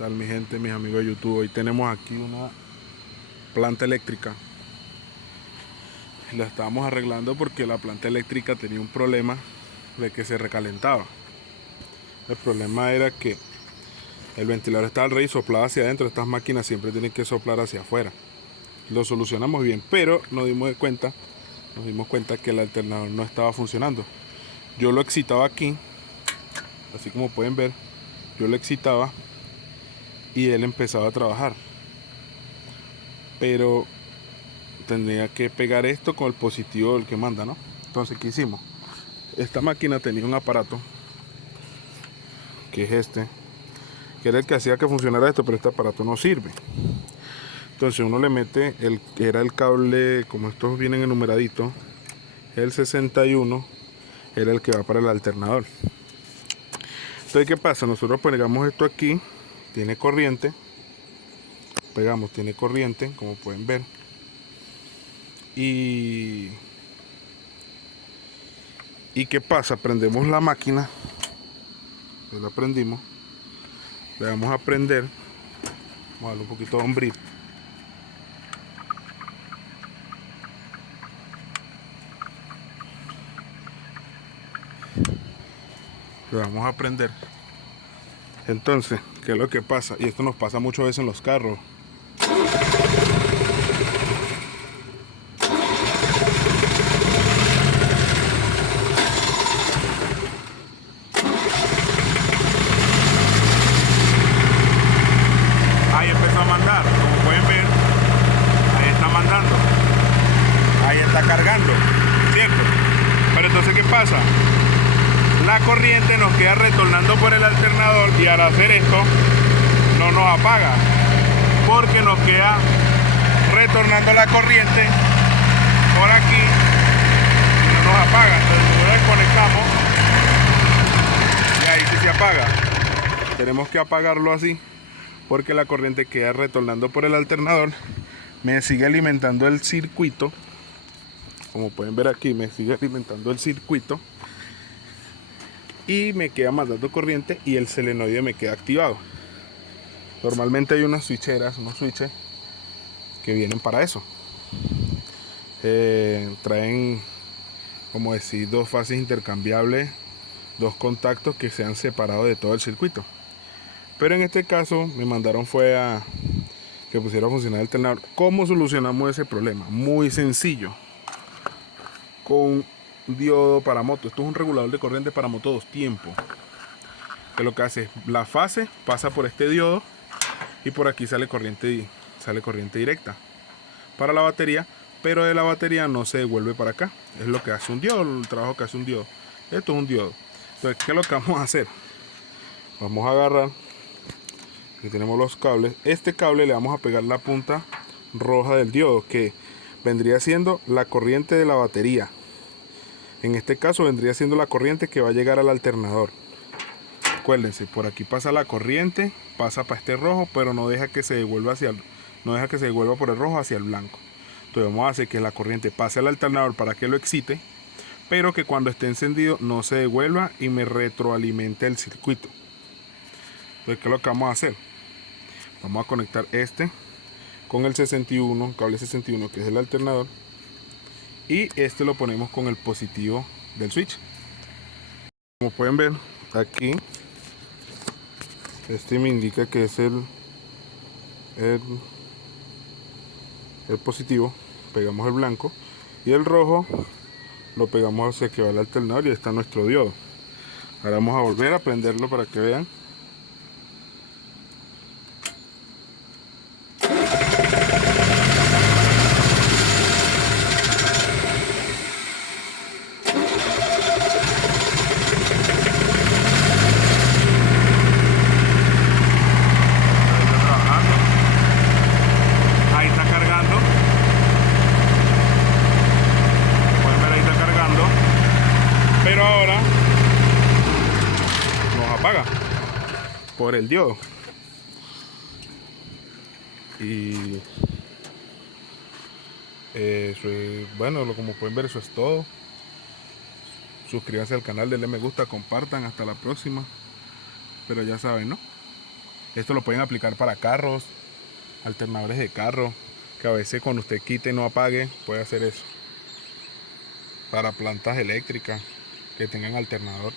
tal mi gente, mis amigos de YouTube? Hoy tenemos aquí una planta eléctrica. La estábamos arreglando porque la planta eléctrica tenía un problema de que se recalentaba. El problema era que el ventilador estaba al revés y soplaba hacia adentro. Estas máquinas siempre tienen que soplar hacia afuera. Lo solucionamos bien, pero nos dimos cuenta que el alternador no estaba funcionando. Yo lo excitaba aquí, así como pueden ver, yo lo excitaba y él empezaba a trabajar, pero tendría que pegar esto con el positivo del que manda, ¿no? Entonces, ¿qué hicimos? Esta máquina tenía un aparato que es este, que era el que hacía que funcionara esto, pero este aparato no sirve. Entonces uno le mete era el cable, como estos vienen enumeraditos, el 61 era el que va para el alternador. Entonces, ¿qué pasa? Nosotros pegamos esto aquí, tiene corriente, tiene corriente, como pueden ver. ¿Y qué pasa? Prendemos la máquina, ya la prendimos, le vamos a prender, vamos a darle un poquito de hombril. Le vamos a prender. Entonces, ¿qué es lo que pasa? Y esto nos pasa muchas veces en los carros. Ahí empezó a mandar, como pueden ver, ahí está mandando, ahí está cargando, ¿cierto? Pero entonces, ¿qué pasa? La corriente nos queda retornando por el alternador y al hacer esto no nos apaga, porque nos queda retornando la corriente por aquí y no nos apaga. Entonces lo desconectamos y ahí sí se apaga. Tenemos que apagarlo así porque la corriente queda retornando por el alternador, me sigue alimentando el circuito, como pueden ver aquí, me sigue alimentando el circuito y me queda mandando corriente y el solenoide me queda activado. Normalmente hay unos switches que vienen para eso. Traen, como decir, dos fases intercambiables, dos contactos que se han separado de todo el circuito. Pero en este caso me mandaron fue a que pusiera a funcionar el alternador. ¿Cómo solucionamos ese problema? Muy sencillo. Con un diodo para moto. Esto es un regulador de corriente para moto 2 tiempos. Que lo que hace es la fase pasa por este diodo y por aquí sale corriente directa para la batería, pero de la batería no se devuelve para acá. Es lo que hace un diodo, el trabajo que hace un diodo. Esto es un diodo. Entonces, ¿qué es lo que vamos a hacer? Vamos a agarrar, aquí tenemos los cables. Este cable le vamos a pegar la punta roja del diodo, que vendría siendo la corriente de la batería. En este caso vendría siendo la corriente que va a llegar al alternador. Acuérdense, por aquí pasa la corriente, pasa para este rojo, pero no deja que se devuelva por el rojo hacia el blanco. Entonces vamos a hacer que la corriente pase al alternador para que lo excite, pero que cuando esté encendido no se devuelva y me retroalimente el circuito. Entonces, ¿qué es lo que vamos a hacer? Vamos a conectar este con el 61, cable 61, que es el alternador, y este lo ponemos con el positivo del switch. Como pueden ver aquí, este me indica que es el positivo. Pegamos el blanco y el rojo lo pegamos hacia que va el alternador y está nuestro diodo. Ahora vamos a volver a prenderlo para que vean. Apaga por el diodo. Y eso es, bueno, como pueden ver, eso es todo. Suscríbanse al canal, denle me gusta, compartan. Hasta la próxima. Pero ya saben, ¿no? Esto lo pueden aplicar para carros, alternadores de carro, que a veces cuando usted quite y no apague, puede hacer eso. Para plantas eléctricas que tengan alternador.